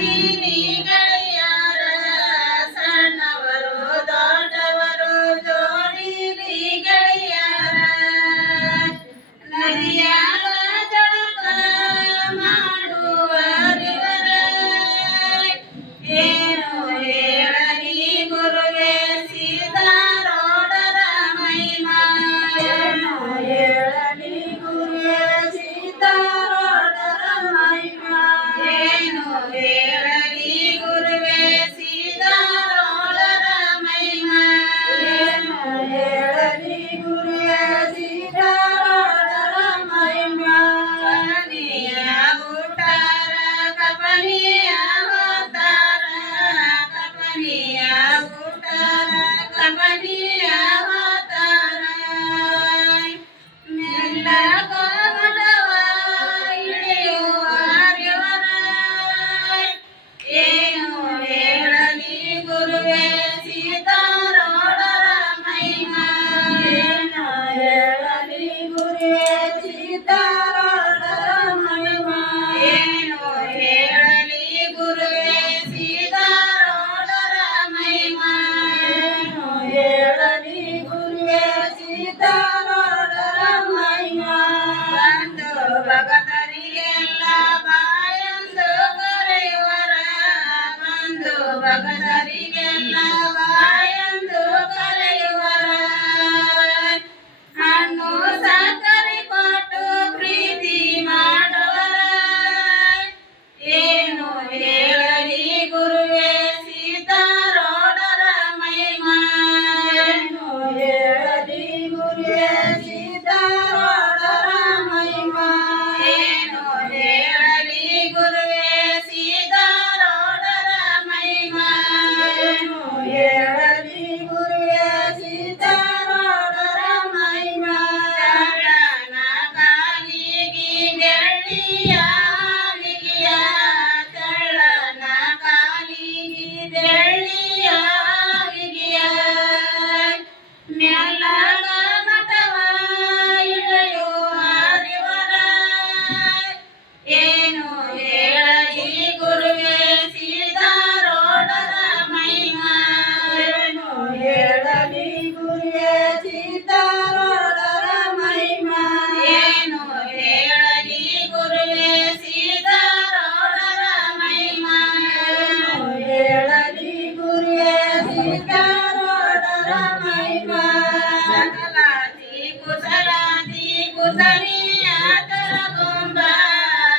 Lini.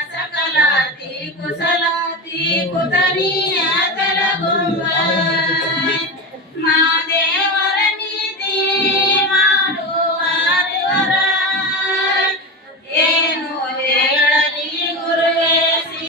कुसलाती कुसलाती कुतनी